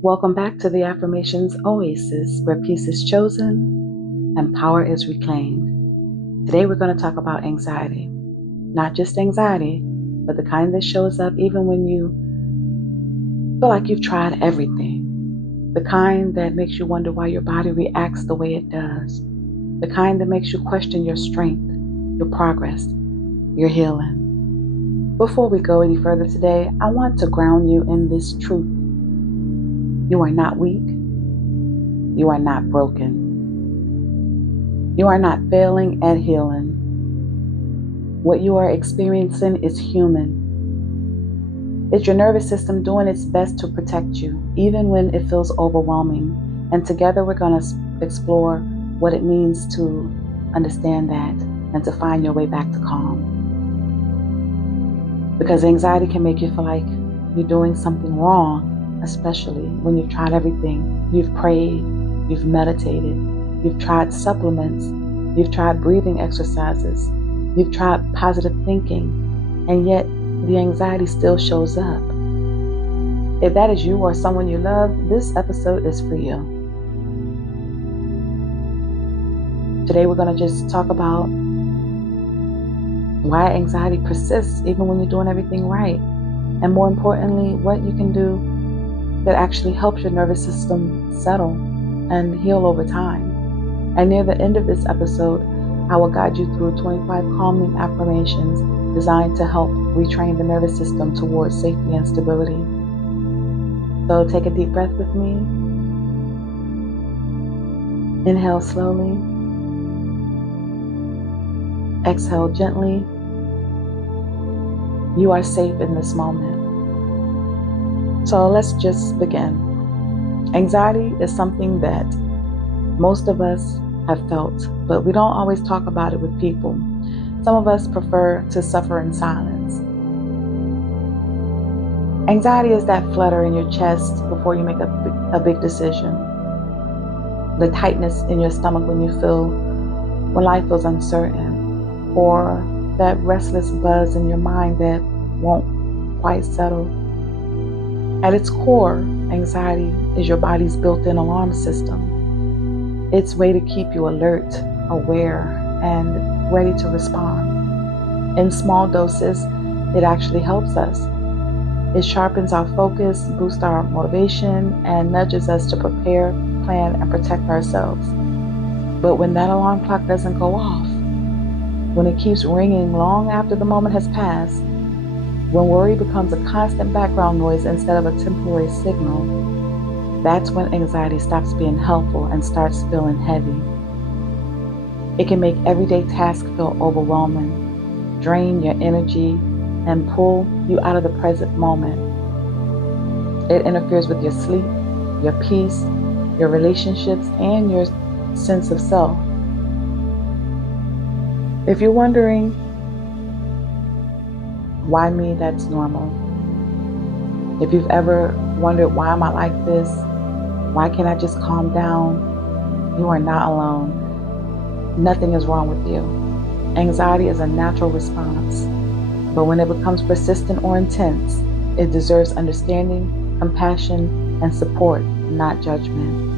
Welcome back to the Affirmations Oasis, where peace is chosen and power is reclaimed. Today we're going to talk about anxiety. Not just anxiety, but the kind that shows up even when you feel like you've tried everything. The kind that makes you wonder why your body reacts the way it does. The kind that makes you question your strength, your progress, your healing. Before we go any further today, I want to ground you in this truth. You are not weak. You are not broken. You are not failing at healing. What you are experiencing is human. It's your nervous system doing its best to protect you, even when it feels overwhelming. And together we're going to explore what it means to understand that and to find your way back to calm. Because anxiety can make you feel like you're doing something wrong, especially when you've tried everything. You've prayed, you've meditated, you've tried supplements, you've tried breathing exercises, you've tried positive thinking, and yet the anxiety still shows up. If that is you or someone you love, this episode is for you. Today we're going to just talk about why anxiety persists even when you're doing everything right, and more importantly, what you can do that actually helps your nervous system settle and heal over time. And near the end of this episode, I will guide you through 25 calming affirmations designed to help retrain the nervous system towards safety and stability. So take a deep breath with me. Inhale slowly. Exhale gently. You are safe in this moment. So let's just begin. Anxiety is something that most of us have felt, but we don't always talk about it with people. Some of us prefer to suffer in silence. Anxiety is that flutter in your chest before you make a big decision. The tightness in your stomach when life feels uncertain, or that restless buzz in your mind that won't quite settle. At its core, anxiety is your body's built-in alarm system. It's a way to keep you alert, aware, and ready to respond. In small doses, it actually helps us. It sharpens our focus, boosts our motivation, and nudges us to prepare, plan, and protect ourselves. But when that alarm clock doesn't go off, when it keeps ringing long after the moment has passed, when worry becomes a constant background noise instead of a temporary signal, that's when anxiety stops being helpful and starts feeling heavy. It can make everyday tasks feel overwhelming, drain your energy, and pull you out of the present moment. It interferes with your sleep, your peace, your relationships, and your sense of self. If you're wondering, why me? That's normal. If you've ever wondered, why am I like this? Why can't I just calm down? You are not alone. Nothing is wrong with you. Anxiety is a natural response, but when it becomes persistent or intense, it deserves understanding, compassion, and support, not judgment.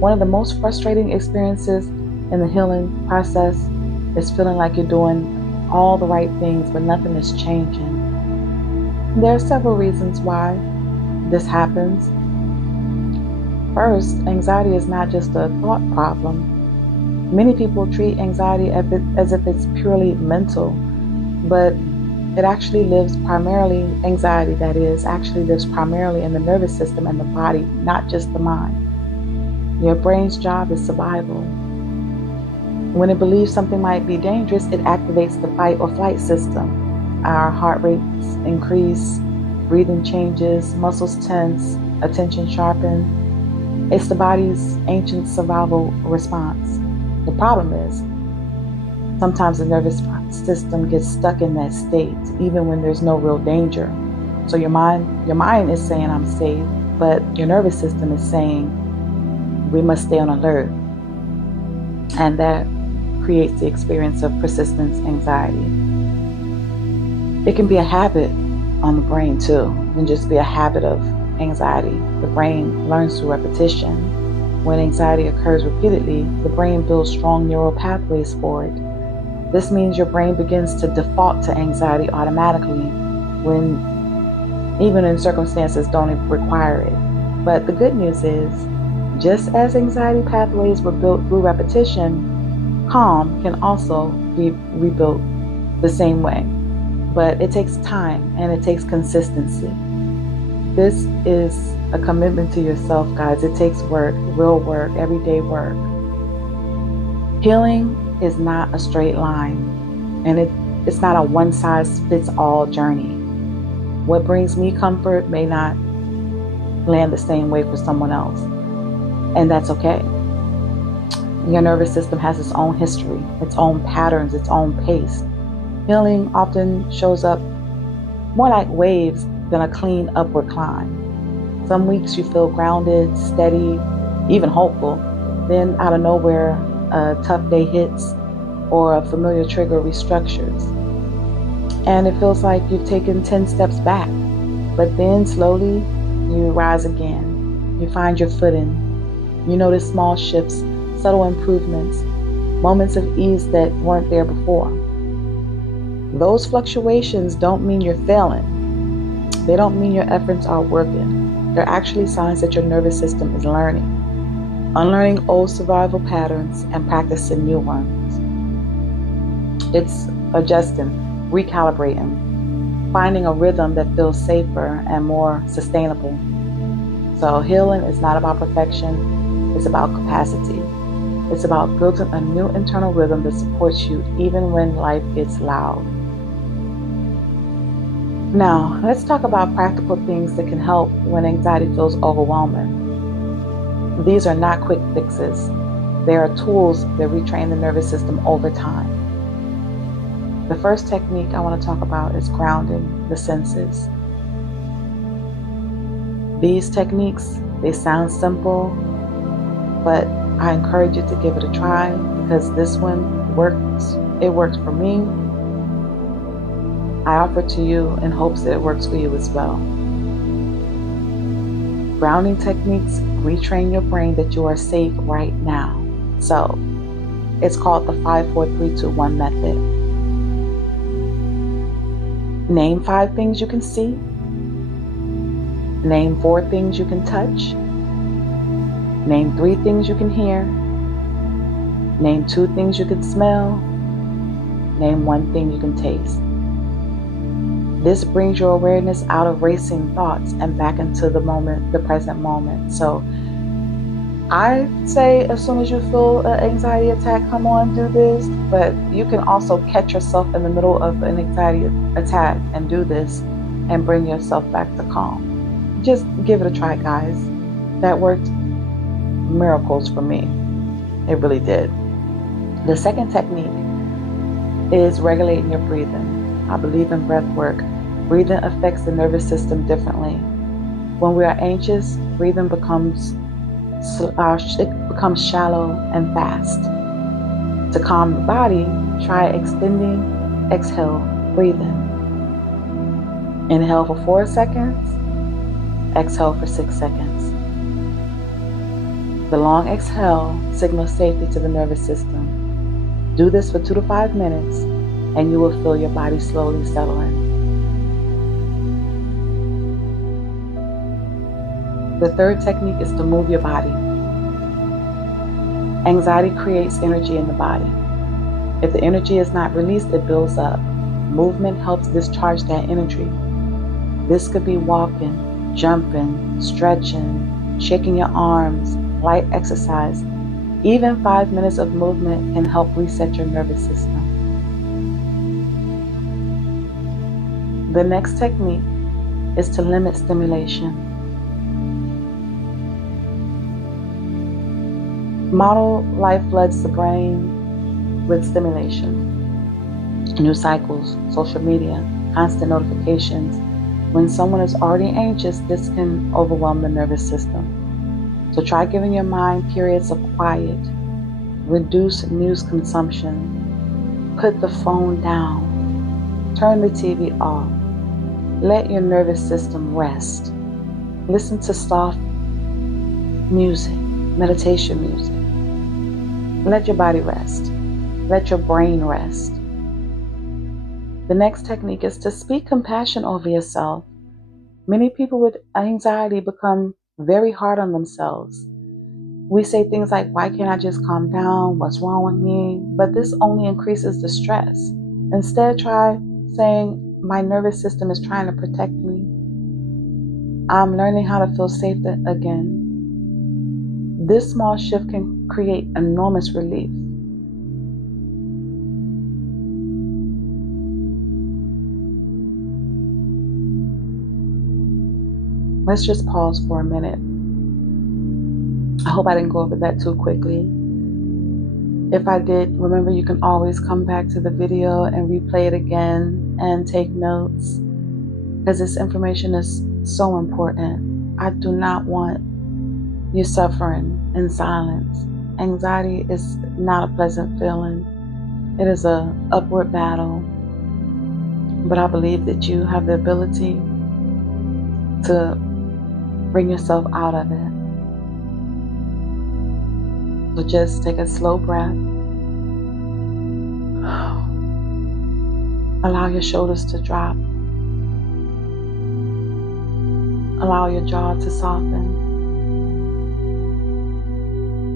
One of the most frustrating experiences in the healing process is feeling like you're doing all the right things, but nothing is changing. There are several reasons why this happens. First, anxiety is not just a thought problem. Many people treat anxiety as if it's purely mental, but it actually lives primarily in the nervous system and the body, not just the mind. Your brain's job is survival. When it believes something might be dangerous, it activates the fight or flight system. Our heart rates increase, breathing changes, muscles tense, attention sharpen. It's the body's ancient survival response. The problem is, sometimes the nervous system gets stuck in that state, even when there's no real danger. So your mind is saying, I'm safe, but your nervous system is saying, we must stay on alert. And that creates the experience of persistent anxiety. It can be a habit, on the brain too. It can just be a habit of anxiety. The brain learns through repetition. When anxiety occurs repeatedly, the brain builds strong neural pathways for it. This means your brain begins to default to anxiety automatically when even in circumstances don't require it. But the good news is, just as anxiety pathways were built through repetition, calm can also be rebuilt the same way. But it takes time and it takes consistency. This is a commitment to yourself, guys. It takes work, real work, everyday work. Healing is not a straight line, and it's not a one-size-fits-all journey. What brings me comfort may not land the same way for someone else, and that's okay. Your nervous system has its own history, its own patterns, its own pace. Healing often shows up more like waves than a clean upward climb. Some weeks you feel grounded, steady, even hopeful. Then out of nowhere, a tough day hits or a familiar trigger restructures. And it feels like you've taken 10 steps back. But then slowly you rise again. You find your footing. You notice small shifts, subtle improvements, moments of ease that weren't there before. Those fluctuations don't mean you're failing. They don't mean your efforts are working. They're actually signs that your nervous system is learning. Unlearning old survival patterns and practicing new ones. It's adjusting, recalibrating, finding a rhythm that feels safer and more sustainable. So healing is not about perfection, it's about capacity. It's about building a new internal rhythm that supports you even when life gets loud. Now, let's talk about practical things that can help when anxiety feels overwhelming. These are not quick fixes. They are tools that retrain the nervous system over time. The first technique I want to talk about is grounding the senses. These techniques, they sound simple, but I encourage you to give it a try because this one works. It worked for me. I offer to you in hopes that it works for you as well. Grounding techniques retrain your brain that you are safe right now. So, it's called the 5-4-3-2-1 method. Name 5 things you can see. Name 4 things you can touch. Name 3 things you can hear. Name 2 things you can smell. Name 1 thing you can taste. This brings your awareness out of racing thoughts and back into the moment, the present moment. So I say as soon as you feel an anxiety attack, come on, do this. But you can also catch yourself in the middle of an anxiety attack and do this and bring yourself back to calm. Just give it a try, guys. That worked miracles for me. It really did. The second technique is regulating your breathing. I believe in breathwork. Breathing affects the nervous system differently. When we are anxious, breathing becomes shallow and fast. To calm the body, try extending, exhale, breathing. Inhale for 4 seconds, exhale for 6 seconds. The long exhale signals safety to the nervous system. Do this for 2 to 5 minutes, and you will feel your body slowly settle in. The third technique is to move your body. Anxiety creates energy in the body. If the energy is not released, it builds up. Movement helps discharge that energy. This could be walking, jumping, stretching, shaking your arms, light exercise. Even 5 minutes of movement can help reset your nervous system. The next technique is to limit stimulation. Model life floods the brain with stimulation. News cycles, social media, constant notifications. When someone is already anxious, this can overwhelm the nervous system. So try giving your mind periods of quiet. Reduce news consumption. Put the phone down. Turn the TV off. Let your nervous system rest. Listen to soft music, meditation music. Let your body rest. Let your brain rest. The next technique is to speak compassion over yourself. Many people with anxiety become very hard on themselves. We say things like, why can't I just calm down? What's wrong with me? But this only increases the stress. Instead, try saying, my nervous system is trying to protect me. I'm learning how to feel safe again. This small shift can create enormous relief. Let's just pause for a minute. I hope I didn't go over that too quickly. If I did, remember you can always come back to the video and replay it again and take notes, because this information is so important. I do not want you suffering in silence. Anxiety is not a pleasant feeling. It is an upward battle. But I believe that you have the ability to bring yourself out of it. So just take a slow breath. Allow your shoulders to drop. Allow your jaw to soften.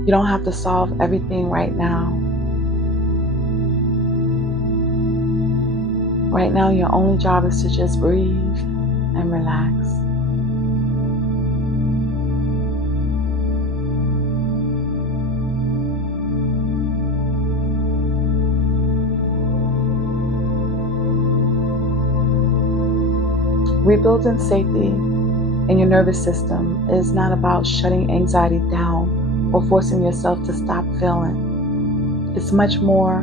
You don't have to solve everything right now. Right now, your only job is to just breathe and relax. Rebuilding safety in your nervous system is not about shutting anxiety down or forcing yourself to stop feeling. It's much more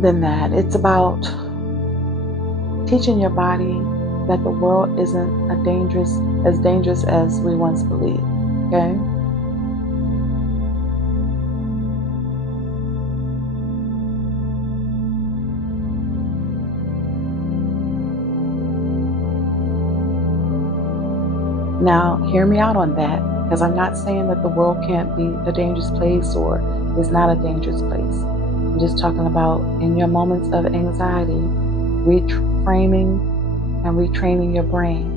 than that. It's about teaching your body that the world isn't as dangerous as we once believed. Okay? Now, hear me out on that, because I'm not saying that the world can't be a dangerous place or is not a dangerous place. I'm just talking about in your moments of anxiety, reframing and retraining your brain.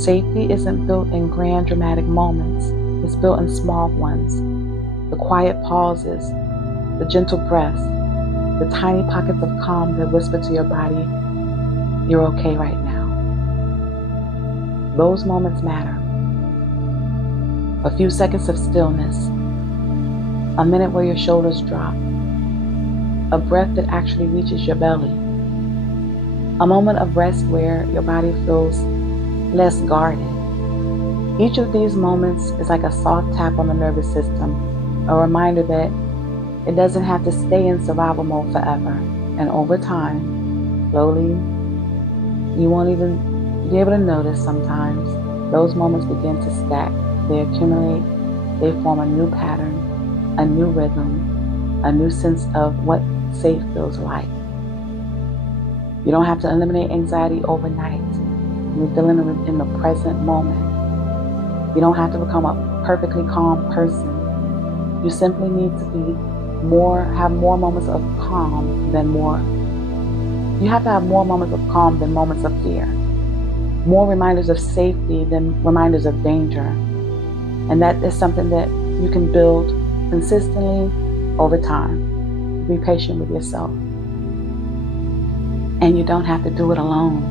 Safety isn't built in grand dramatic moments. It's built in small ones. The quiet pauses, the gentle breaths, the tiny pockets of calm that whisper to your body, you're okay right now. Those moments matter. A few seconds of stillness, a minute where your shoulders drop, a breath that actually reaches your belly, a moment of rest where your body feels less guarded. Each of these moments is like a soft tap on the nervous system, a reminder that it doesn't have to stay in survival mode forever. And over time, slowly, you won't even be able to notice sometimes, those moments begin to stack. They accumulate, they form a new pattern, a new rhythm, a new sense of what safe feels like. You don't have to eliminate anxiety overnight. You're feeling in the present moment. You don't have to become a perfectly calm person. You simply need to have more moments of calm than more. You have to have more moments of calm than moments of fear. More reminders of safety than reminders of danger. And that is something that you can build consistently over time. Be patient with yourself. And you don't have to do it alone.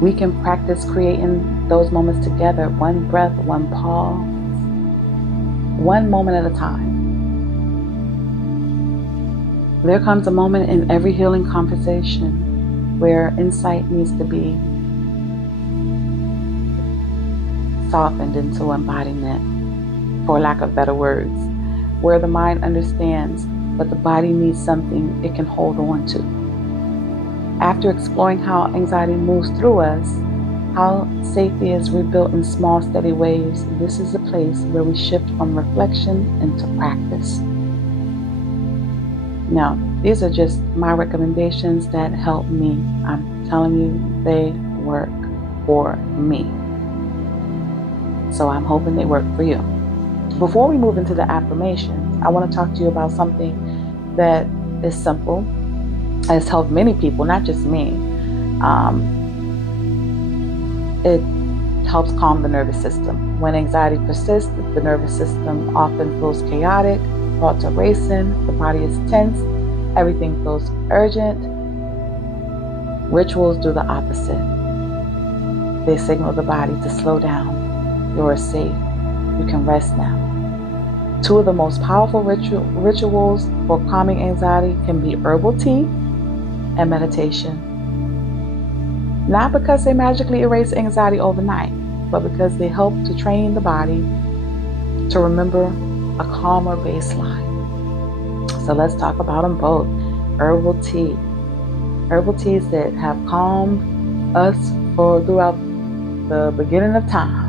We can practice creating those moments together, one breath, one pause, one moment at a time. There comes a moment in every healing conversation where insight needs to be softened into embodiment, for lack of better words, where the mind understands, but the body needs something it can hold on to. After exploring how anxiety moves through us, how safety is rebuilt in small, steady ways, this is a place where we shift from reflection into practice. Now, These are just my recommendations that help me. I'm telling you, they work for me. So I'm hoping they work for you. Before we move into the affirmations, I want to talk to you about something that is simple. It's helped many people, not just me. It helps calm the nervous system. When anxiety persists, the nervous system often feels chaotic, thoughts are racing, the body is tense, everything feels urgent. Rituals do the opposite. They signal the body to slow down. You are safe. You can rest now. Two of the most powerful rituals for calming anxiety can be herbal tea and meditation. Not because they magically erase anxiety overnight, but because they help to train the body to remember a calmer baseline. So let's talk about them both. Herbal tea. Herbal teas that have calmed us throughout the beginning of time.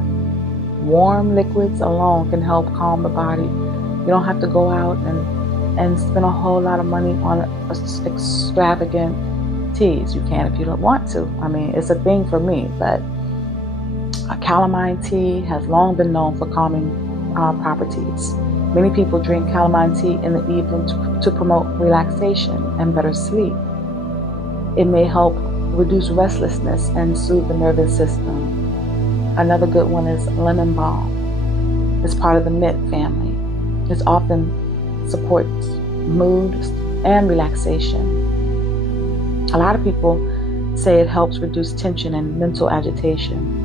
Warm liquids alone can help calm the body. You don't have to go out and spend a whole lot of money on extravagant teas. You can if you don't want to. I mean, it's a thing for me, but a calamine tea has long been known for calming properties. Many people drink calamine tea in the evening to promote relaxation and better sleep. It may help reduce restlessness and soothe the nervous system. Another good one is lemon balm. It's part of the mint family. It often supports mood and relaxation. A lot of people say it helps reduce tension and mental agitation.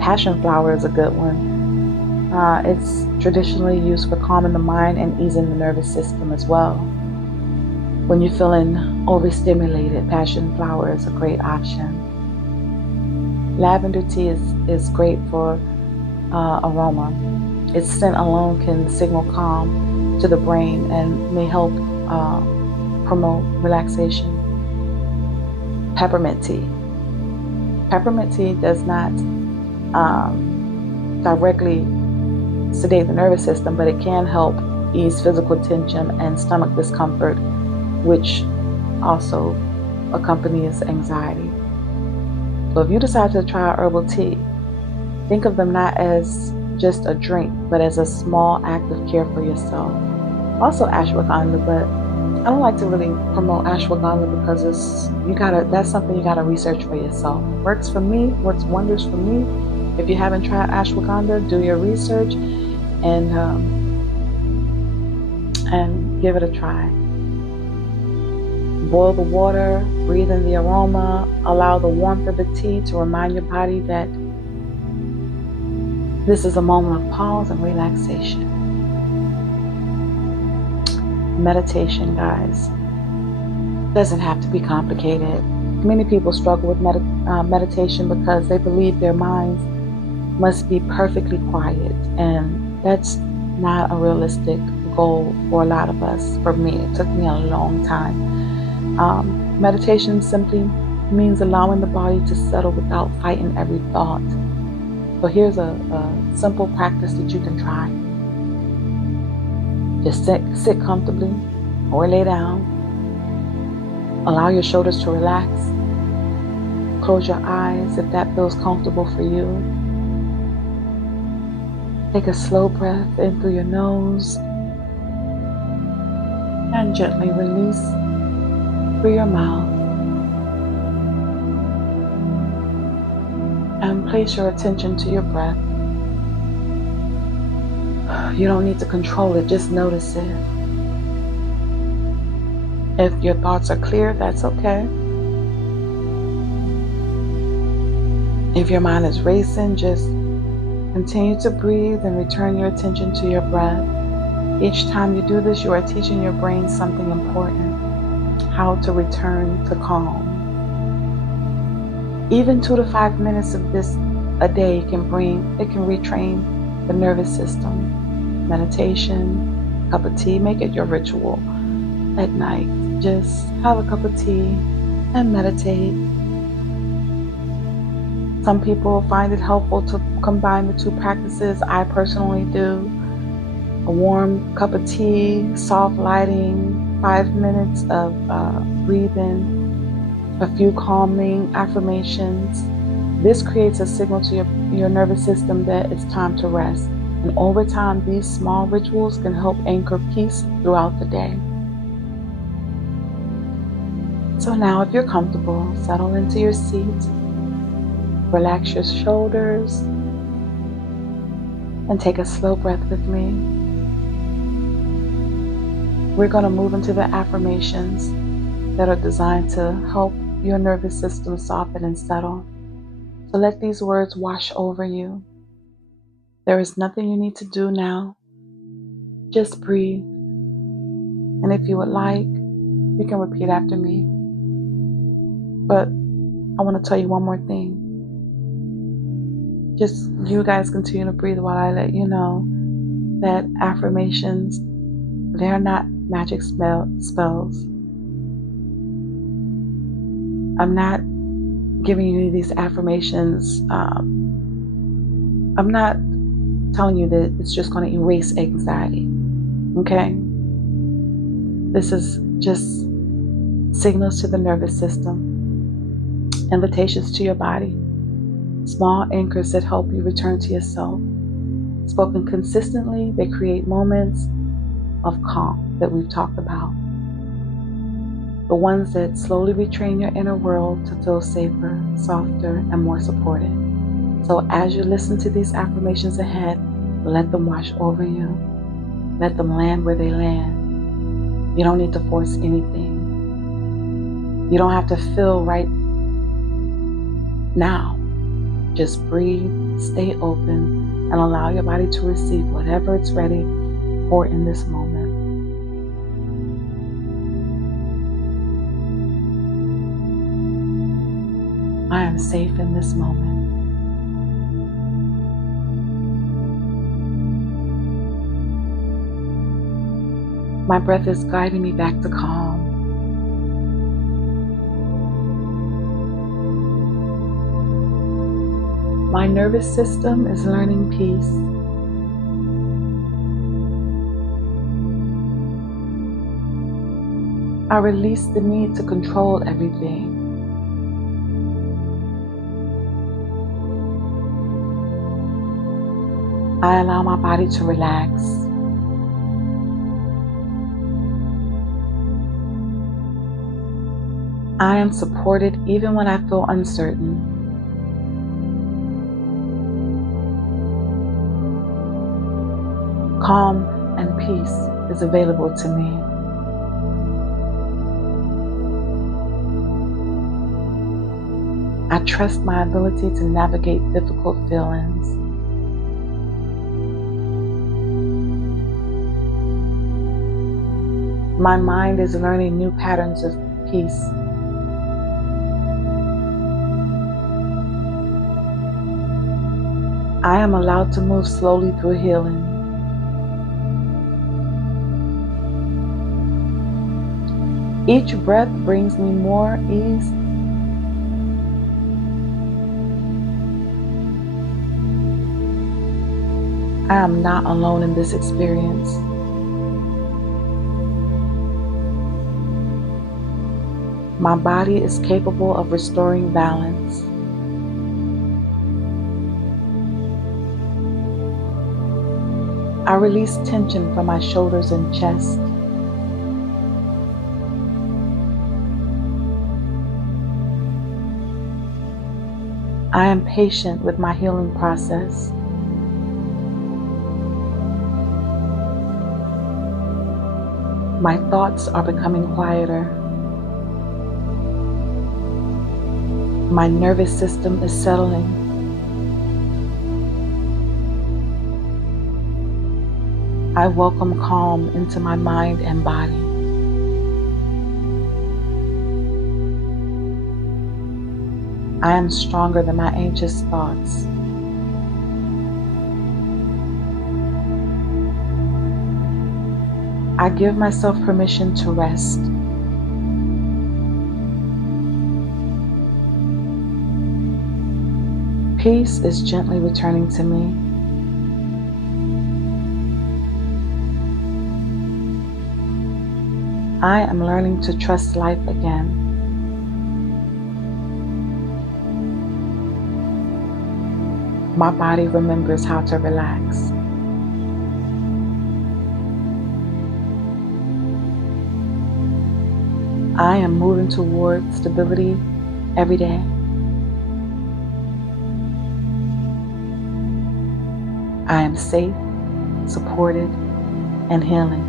Passion flower is a good one. It's traditionally used for calming the mind and easing the nervous system as well. When you're feeling overstimulated, passion flower is a great option. Lavender tea is great for aroma. Its scent alone can signal calm to the brain and may help promote relaxation. Peppermint tea. Peppermint tea does not directly sedate the nervous system, but it can help ease physical tension and stomach discomfort, which also accompanies anxiety. So if you decide to try herbal tea, think of them not as just a drink, but as a small act of care for yourself. Also ashwagandha, but I don't like to really promote ashwagandha because that's something you gotta research for yourself. Works for me, works wonders for me. If you haven't tried ashwagandha, do your research and give it a try. Boil the water, breathe in the aroma, allow the warmth of the tea to remind your body that this is a moment of pause and relaxation. Meditation, guys, doesn't have to be complicated. Many people struggle with meditation because they believe their minds must be perfectly quiet, and that's not a realistic goal for a lot of us. For me, it took me a long time. Meditation simply means allowing the body to settle without fighting every thought. So here's a simple practice that you can try. Just sit comfortably or lay down. Allow your shoulders to relax. Close your eyes if that feels comfortable for you. Take a slow breath in through your nose and gently release through your mouth. And place your attention to your breath. You don't need to control it, just notice it. If your thoughts are clear, that's okay. If your mind is racing, just continue to breathe and return your attention to your breath. Each time you do this, you are teaching your brain something important, how to return to calm. Even 2 to 5 minutes of this a day can retrain the nervous system. Meditation, cup of tea, make it your ritual at night. Just have a cup of tea and meditate. Some people find it helpful to combine the two practices. I personally do. A warm cup of tea, soft lighting, 5 minutes of breathing, a few calming affirmations. This creates a signal to your nervous system that it's time to rest. And over time, these small rituals can help anchor peace throughout the day. So now, if you're comfortable, settle into your seat, relax your shoulders, and take a slow breath with me. We're going to move into the affirmations that are designed to help your nervous system soften and settle. So let these words wash over you. There is nothing you need to do now. Just breathe. And if you would like, you can repeat after me. But I want to tell you one more thing. Just you guys continue to breathe while I let you know that affirmations, they're not magic spells. I'm not giving you these affirmations. I'm not telling you that it's just going to erase anxiety. Okay? This is just signals to the nervous system, invitations to your body, small anchors that help you return to yourself. Spoken consistently, they create moments of calm that we've talked about. The ones that slowly retrain your inner world to feel safer, softer, and more supported. So as you listen to these affirmations ahead, let them wash over you. Let them land where they land. You don't need to force anything. You don't have to feel right now. Just breathe, stay open, and allow your body to receive whatever it's ready for in this moment. I am safe in this moment. My breath is guiding me back to calm. My nervous system is learning peace. I release the need to control everything. I allow my body to relax. I am supported even when I feel uncertain. Calm and peace is available to me. I trust my ability to navigate difficult feelings. My mind is learning new patterns of peace. I am allowed to move slowly through healing. Each breath brings me more ease. I am not alone in this experience. My body is capable of restoring balance. I release tension from my shoulders and chest. I am patient with my healing process. My thoughts are becoming quieter. My nervous system is settling. I welcome calm into my mind and body. I am stronger than my anxious thoughts. I give myself permission to rest. Peace is gently returning to me. I am learning to trust life again. My body remembers how to relax. I am moving toward stability every day. I am safe, supported, and healing.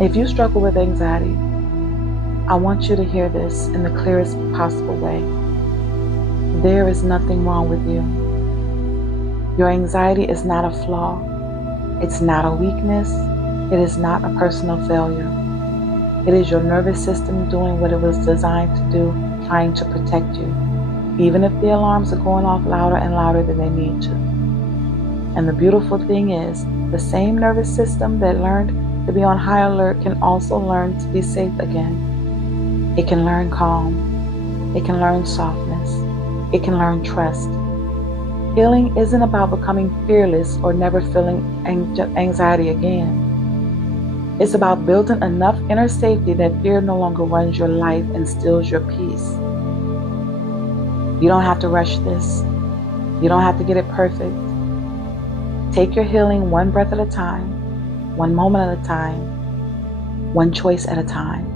If you struggle with anxiety, I want you to hear this in the clearest possible way. There is nothing wrong with you. Your anxiety is not a flaw. It's not a weakness. It is not a personal failure. It is your nervous system doing what it was designed to do, trying to protect you, even if the alarms are going off louder and louder than they need to. And the beautiful thing is, the same nervous system that learned to be on high alert can also learn to be safe again. It can learn calm. It can learn softness. It can learn trust. Healing isn't about becoming fearless or never feeling anxiety again. It's about building enough inner safety that fear no longer runs your life and steals your peace. You don't have to rush this. You don't have to get it perfect. Take your healing one breath at a time, one moment at a time, one choice at a time.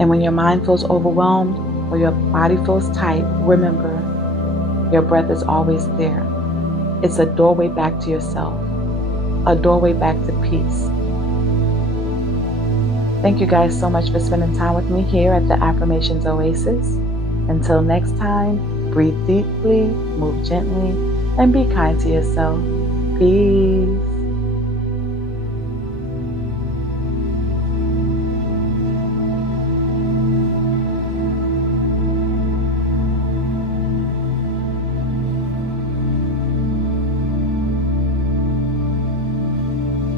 And when your mind feels overwhelmed or your body feels tight, remember, your breath is always there. It's a doorway back to yourself, a doorway back to peace. Thank you guys so much for spending time with me here at the Affirmations Oasis. Until next time, breathe deeply, move gently, and be kind to yourself. Peace.